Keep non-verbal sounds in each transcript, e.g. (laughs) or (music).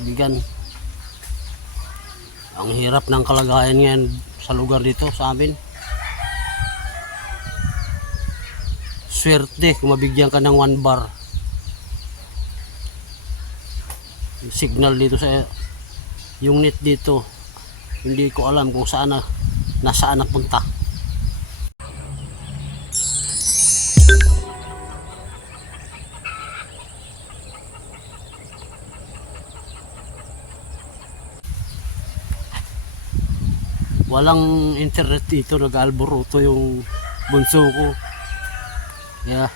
kaibigan. Ang hirap ng kalagayan ngayon sa lugar dito sa amin. Swerte kung mabigyan ka ng one bar. Yung signal dito sa yung net dito hindi ko alam kung saan na nasaan napunta. Walang internet dito nag-alboroto yung bunso ko. Kaya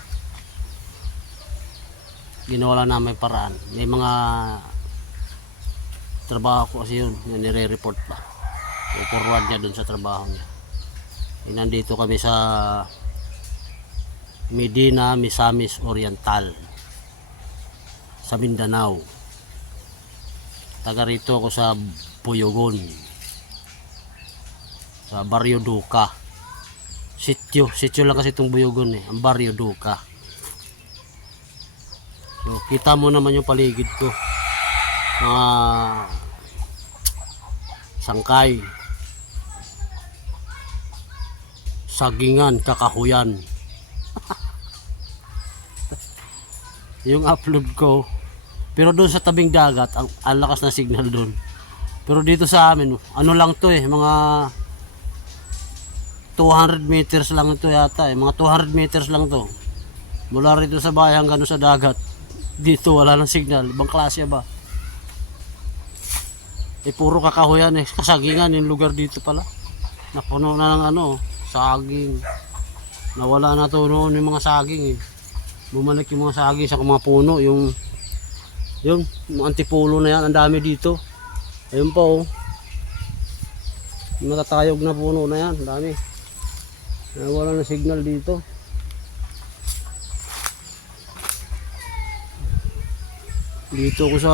ginawa lang namin paraan. May mga trabaho ko kasi yun yung nire-report pa. I-forward niya dun sa trabaho niya. Eh, nandito kami sa Medina Misamis Oriental sa Mindanao. Taga rito ako sa Puyogon sa Barrio Duca. Sityo, sityo lang kasi itong Buyogon eh, ang Barrio Duca. So, kita mo naman yung paligid ko. Mga sangkay, sagingan, kakahuyan. (laughs) yung upload ko, pero doon sa tabing dagat, ang, ang lakas na signal doon. Pero dito sa amin, ano lang to eh, mga 200 meters lang ito yata eh. Mga 200 meters lang to. Mula rito sa bahay hanggang sa dagat. Dito wala nang signal. Ibang klase ba? Eh puro kakahuyan eh. Kasagingan yung lugar dito pala. Napuno na ng ano, saging. Nawala na to noon yung mga saging eh. Bumalik yung mga saging sa mga puno. Yung, yung, antipulo na yan. Ang dami dito. Ayun pa oh. Matatayog na puno na yan. Ang dami. Ah, wala na signal dito. Dito ko sa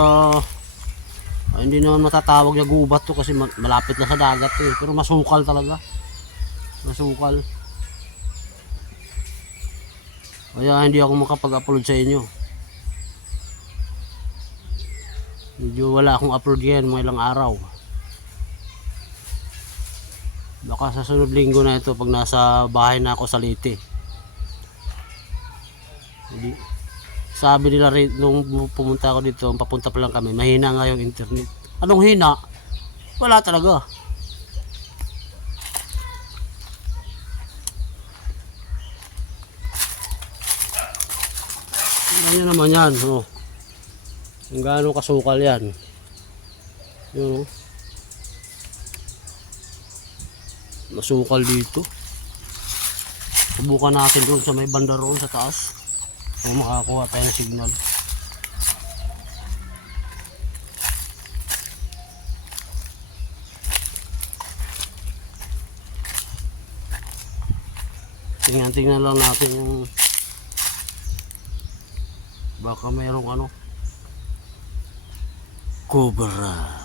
ah, hindi naman matatawag na gubat to kasi ma- malapit na sa dagat eh. Pero masukal talaga. Masukal. Kaya hindi ako makapag-upload sa inyo. Medyo wala akong upload yan mga ilang araw. Baka sa sunod linggo na ito pag nasa bahay na ako sa Leyte. Sabi nila rin nung pumunta ako dito, papunta pa lang kami, mahina nga yung internet. Anong hina? Wala talaga. Ganyan naman yan. Oh. Kung gaano kasukal yan. Yun oh. Masukal dito. Subukan natin doon sa may banda roon sa taas. Kung makakuha tayo ng signal. Tingnan tingnan lang natin yung baka mayroong ano. Cobra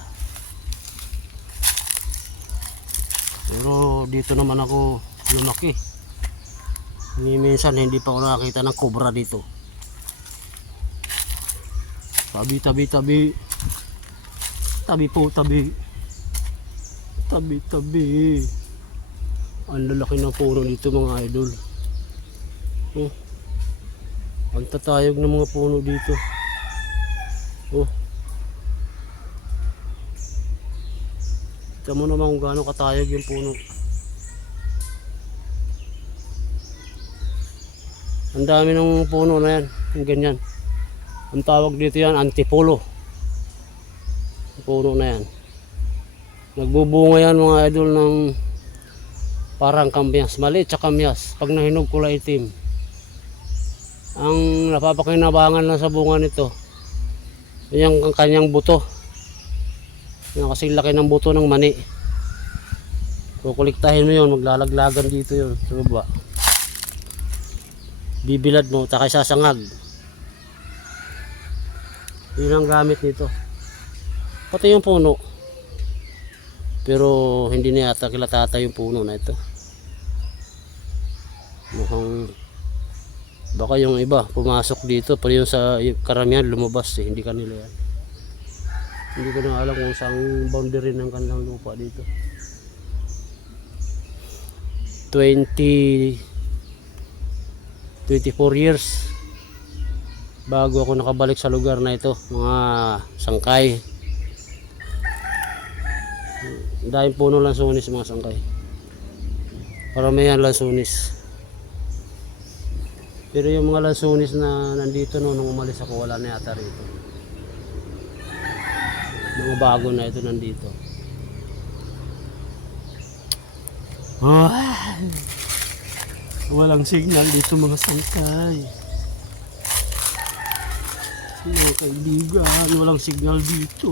Pero dito naman ako lumaki. Ni minsan hindi pa ako nakakita ng cobra dito. Tabi, tabi, tabi. Tabi po, tabi. Tabi, tabi. Ang lalaki ng puno dito mga idol. Oh. Ang tatayog ng mga puno dito. Oh. Kita mo naman kung gaano katayog yung puno. Ang dami ng puno na yan. Yung ganyan. Ang tawag dito yan, antipolo. Yung puno na yan. Nagbubunga yan mga idol ng parang kamyas. Maliit sa kamyas. Pag nahinog kulay itim. Ang napapakinabangan lang sa bunga nito, yung ang kanyang buto. Yan kasi laki ng buto ng mani. Kukuliktahin mo yun, maglalaglagan dito yun sa baba. Bibilad mo, takay sasangag. Yun ang gamit nito. Pati yung puno. Pero hindi na yata kilatata yung puno na ito. Mukhang baka yung iba pumasok dito pero yung sa karamihan lumabas eh, hindi kanila yan. Hindi ko na alam kung saan boundary ng kanilang lupa dito. 20 24 years bago ako nakabalik sa lugar na ito mga sangkay. Dahil puno lansunis mga sangkay. Paramihan lansunis pero yung mga lansunis na nandito no, nung umalis ako wala na yata rito mga bago na ito nandito. Ah, walang signal dito mga sangkay. Mga kaibigan walang signal dito.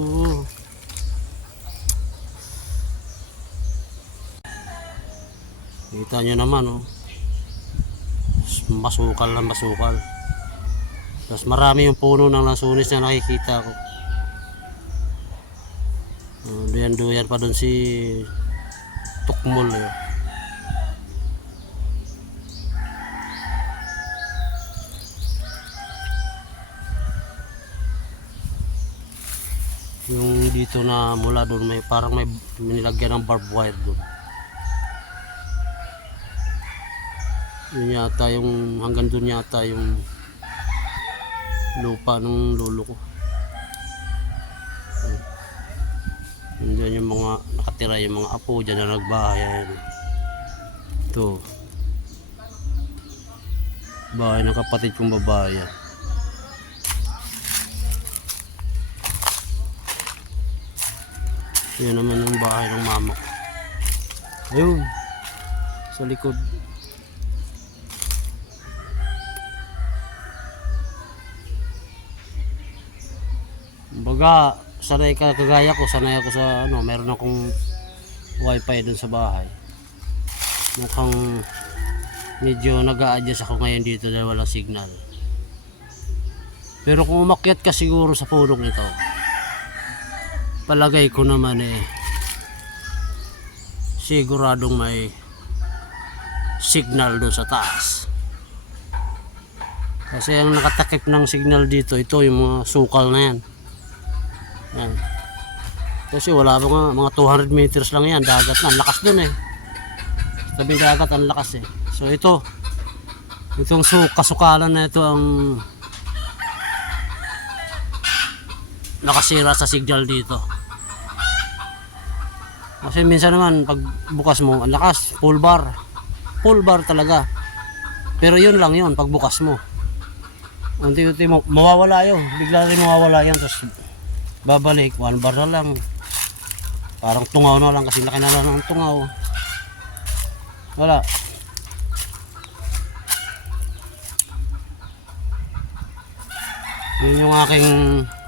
Kita nyo naman oh. Masukal na masukal. Tapos marami yung puno ng lansunis na nakikita ko uh, duyan duyan pa doon si Tukmol eh. yung dito na mula doon may parang may nilagyan ng barbed wire doon yun yata yung hanggang doon yata yung lupa ng lolo ko yun dyan yung mga nakatira yung mga apo dyan na nagbahay ayan. ito bahay ng kapatid kong babae yan. Yun naman yung bahay ng mama ko. Ayun. Sa likod. Baga, sanay ka kagaya ko, sanay ako sa ano, meron akong wifi dun sa bahay. Mukhang medyo nag adjust ako ngayon dito dahil walang signal. Pero kung umakyat ka siguro sa punong ito, palagay ko naman eh siguradong may signal doon sa taas kasi ang nakatakip ng signal dito ito yung mga sukal na yan yan kasi wala pa nga mga 200 meters lang yan dagat na ang lakas dun eh tabing dagat ang lakas eh so ito itong su kasukalan na ito ang nakasira sa signal dito. Kasi minsan naman pag bukas mo, ang lakas, full bar. Full bar talaga. Pero yun lang yun pag bukas mo. Unti-unti mo, mawawala yun. Bigla rin mawawala yan. Tapos babalik, one bar na lang. Parang tungaw na lang kasi laki na lang ng tungaw. Wala. Yun yung aking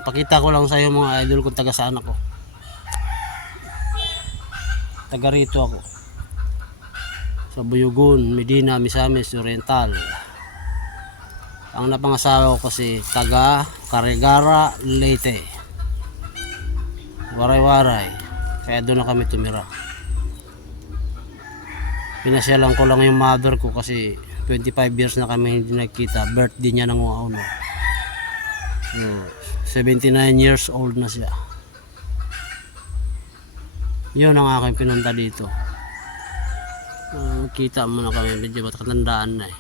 pakita ko lang sa iyo mga idol kung taga saan ako. Taga rito ako. Sa Buyugon, Medina, Misamis, Oriental. Ang napangasawa ko kasi taga Carigara, Leyte. Waray-waray. Kaya doon na kami tumira. Pinasyalan ko lang yung mother ko kasi 25 years na kami hindi nagkita. Birthday niya nang uauna. So, 79 years old na siya. Yun ang aking pinunta dito. Ah, kita mo na kami, medyo matatandaan na eh.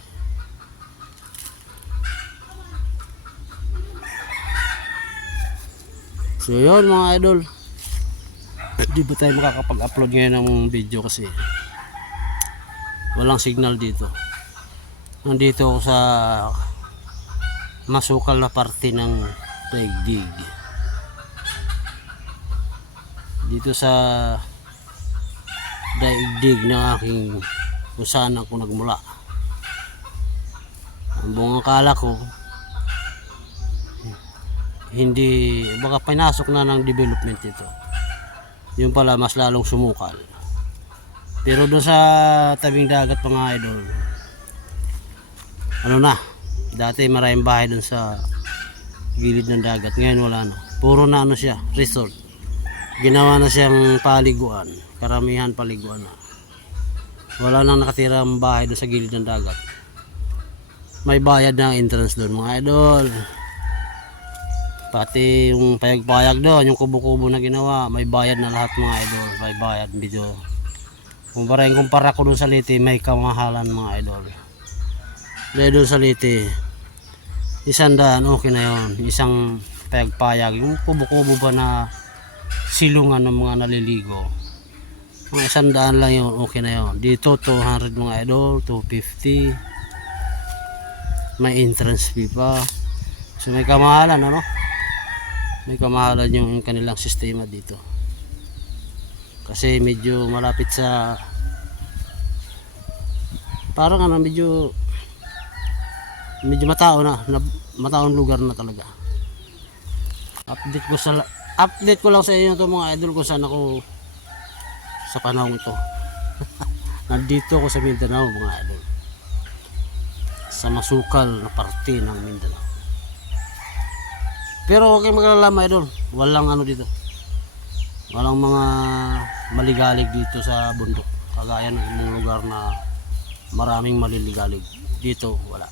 So yun mga idol. Di ba tayo makakapag-upload ngayon ng video kasi walang signal dito. Nandito ako sa masukal na parte ng daigdig. Dito sa daigdig ng aking kung saan ako nagmula. Ang buong akala ko hindi baka pinasok na ng development ito yun pala mas lalong sumukal pero doon sa tabing dagat mga idol ano na Dati maraming bahay dun sa gilid ng dagat. Ngayon wala na. Puro na ano siya, resort. Ginawa na siyang paliguan. Karamihan paliguan na. Wala nang nakatirang bahay dun sa gilid ng dagat. May bayad na ang entrance doon mga idol. Pati yung payag-payag doon, yung kubo-kubo na ginawa, may bayad na lahat mga idol. May bayad video. Kumpara yung kumpara ko doon sa Liti, may kamahalan mga idol. Dahil doon sa Liti, isang daan, okay na yon Isang payag-payag, yung kubo-kubo ba na silungan ng mga naliligo. Mga isang daan lang yun, okay na yun. Dito, 200 mga idol, 250. May entrance fee pa. So may kamahalan, ano? May kamahalan yung kanilang sistema dito. Kasi medyo malapit sa parang ano, medyo medyo matao na, na mataong lugar na talaga. Update ko sa update ko lang sa inyo to mga idol ko saan ako sa panahon ito. (laughs) Nandito ako sa Mindanao mga idol. Sa masukal na parte ng Mindanao. Pero huwag kayong magalala idol. Walang ano dito. Walang mga maligalig dito sa bundok. Kagaya ng ibang lugar na maraming maliligalig. Dito wala.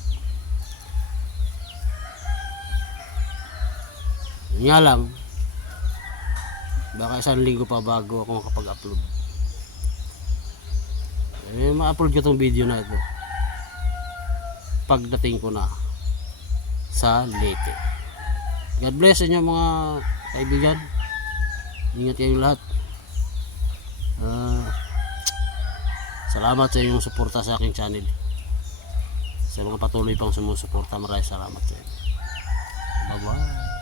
Yun nga lang, baka isang linggo pa bago ako makapag-upload. Eh, ma-upload ko tong video na ito. Pagdating ko na sa Leyte. God bless inyo mga kaibigan. Ingat kayo lahat. Ah, salamat sa inyong suporta sa aking channel. Sa mga patuloy pang sumusuporta, maraming salamat sa inyo. Bye-bye.